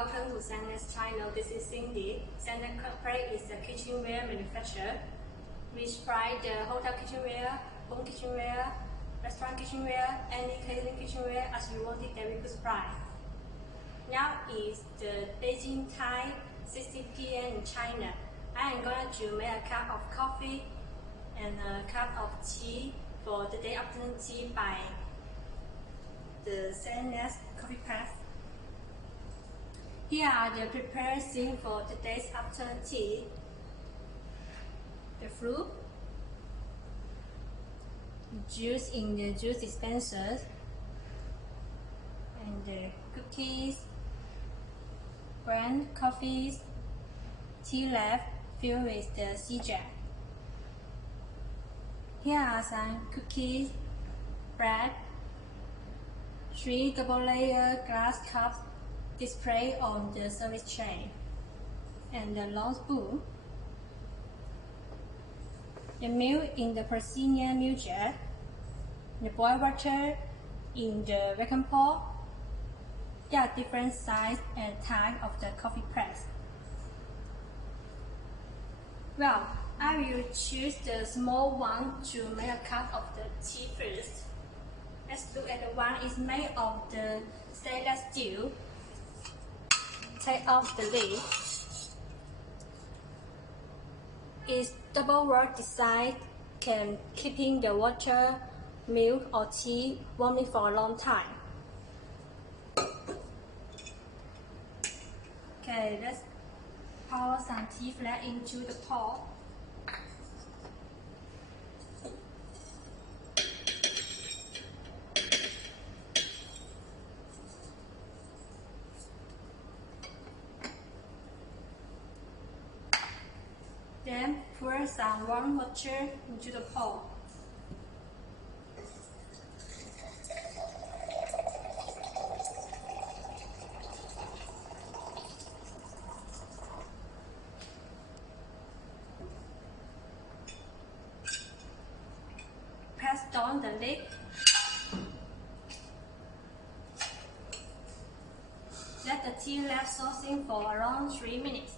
Welcome to Sanet's channel. This is Cindy. Sanet Corporate is a kitchenware manufacturer. We supply the hotel kitchenware, home kitchenware, restaurant kitchenware, any catering kitchenware as you want it, we could supply. Now is the Beijing time, 60 p.m. in China. I am going to make a cup of coffee and a cup of tea for the day afternoon tea by the Sanet coffee press. Here are the prepared things for today's afternoon tea. The fruit, juice in the juice dispensers, and the cookies, ground coffees, tea leaf filled with the CJ. Here are some cookies, bread, 3 double-layer glass cups displayed on the service tray, and the long spoon. The milk in the porcelain milk jar, the boiled water in the vacuum pot. There are different sizes and types of the coffee press. Well, I will choose the small one to make a cup of the tea first. Let's look at the one is made of the stainless steel. Take off the lid. Its double wall design can keeping the water, milk or tea warming for a long time. Okay, let's pour some tea flask into the pot. Then pour some warm water into the pot. Press down the lid. Let the tea left soaking for around 3 minutes.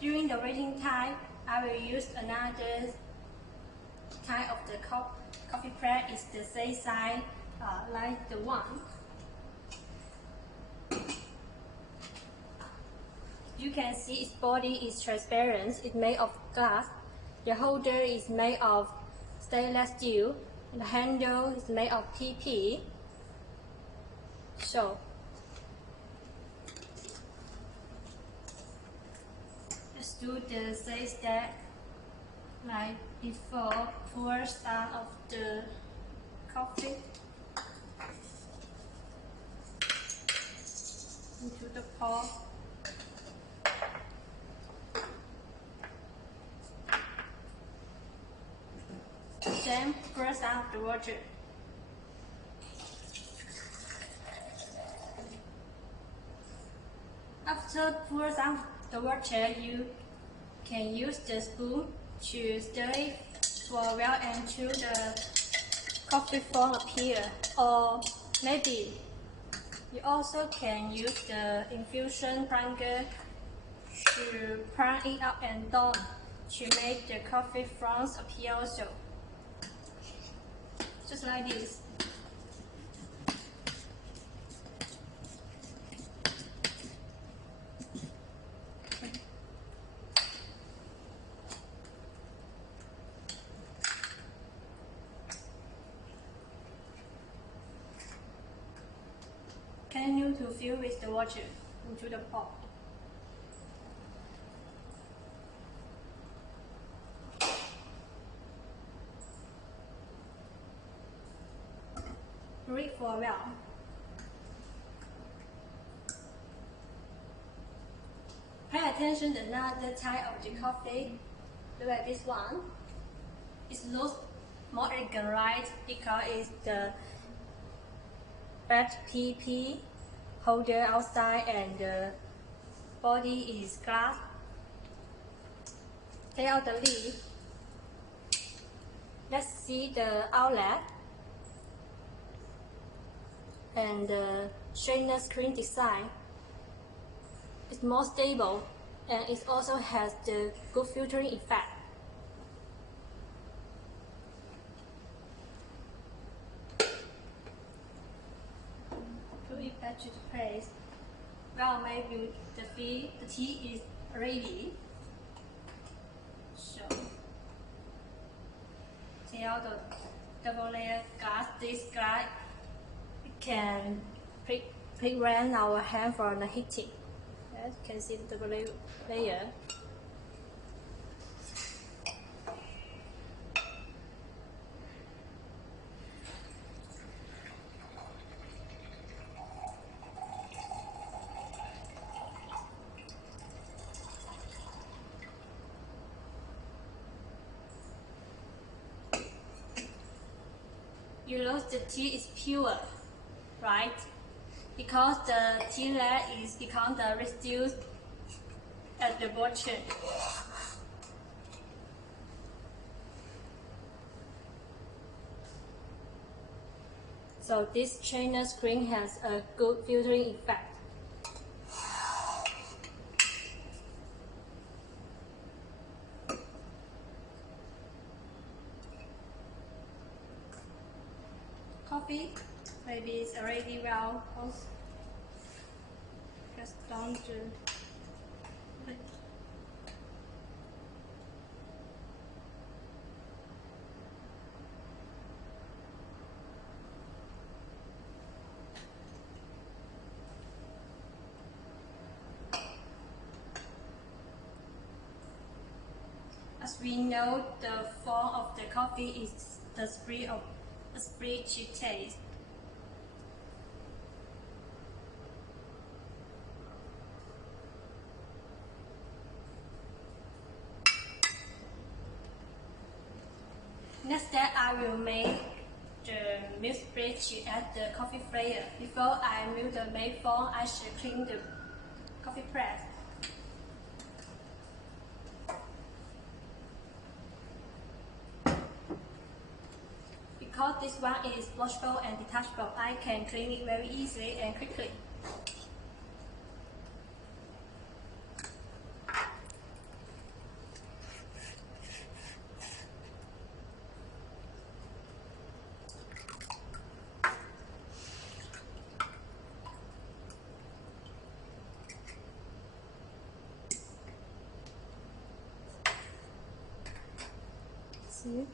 During the waiting time, I will use another kind of the coffee press. It's the same size like the one. You can see its body is transparent. It's made of glass. The holder is made of stainless steel. The handle is made of PP. So let's do the same step like before. Pour some of the coffee into the pot. Then pour some of the water. After pour some of the water, you can use the spoon to stir it for a while until the coffee foam appear. Or maybe you also can use the infusion plunger to plug it up and down to make the coffee foams appear also. Just like this. Continue to fill with the water into the pot. Breathe for a while. Pay attention to another type of the coffee. Look at this one. It looks more elegant, right? Because it's the black PP holder outside and the body is glass. Take out the lid. Let's see the outlet. and the straightener screen design is more stable, and it also has the good filtering effect. Put it back to the place. Well, maybe the tea is ready. So, take out the double layer glass. This glass can prevent our hand from the heating. Yes, you can see the double layer. You know the tea is pure, right? Because the tea layer is become the residue at the bottom. So this straightener screen has a good filtering effect. Coffee, maybe it's already well. Just don't do. As we know, the form of the coffee is the split to taste. Next step, I will make the milk split to add the coffee flavor. Before I milk the milk form, I should clean the coffee press. Because this one is washable and detachable, I can clean it very easily and quickly. See?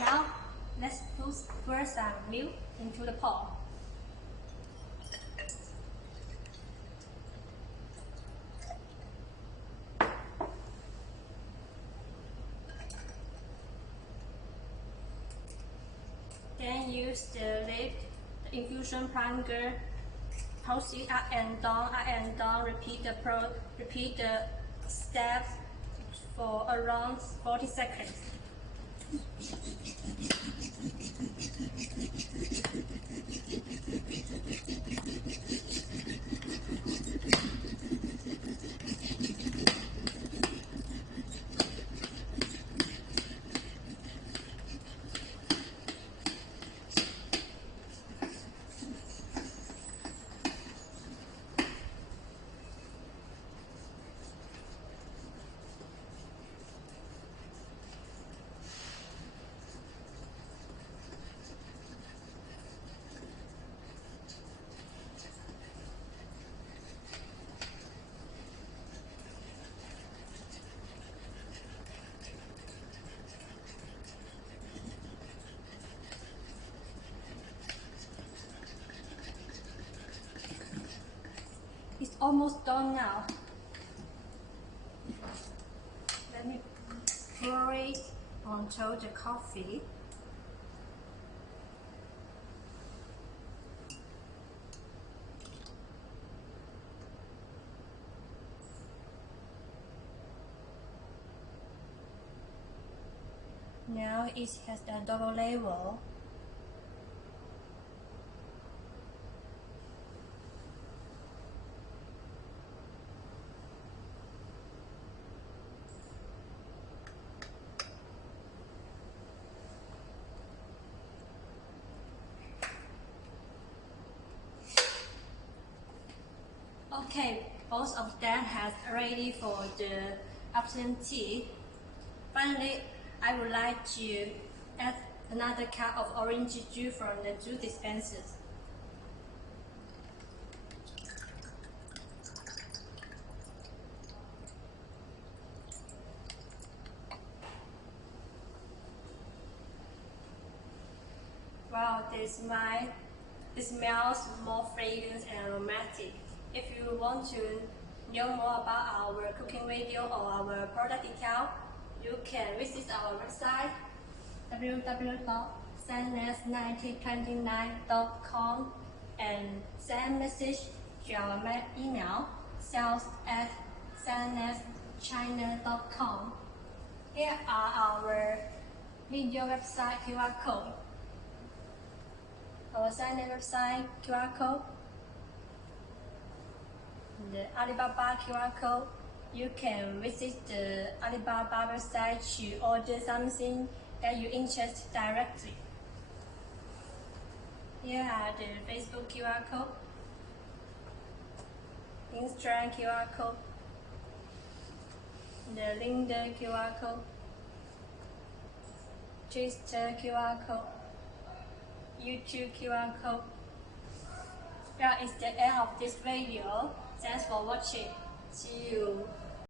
Now, let's pour some milk into the pot. Then use the lid, the infusion plunger, pulse it up and down, repeat the steps for around 40 seconds. almost done now. Let me pour it onto the coffee. Now it has a double level. Okay, both of them has ready for the afternoon tea. Finally, I would like to add another cup of orange juice from the juice dispensers. Wow, it smells more fragrant and aromatic. If you want to know more about our cooking video or our product detail, you can visit our website www.sandnes1929.com and send message to our email sales@sandneschina.com. Here are our video website QR code. Our Sandnes website QR code, the Alibaba QR code. You can visit the Alibaba website to order something that you interest directly. Here are the Facebook QR code, Instagram QR code, the LinkedIn QR code, Twitter QR code, YouTube QR code. That is the end of this video. Thanks for watching. See you.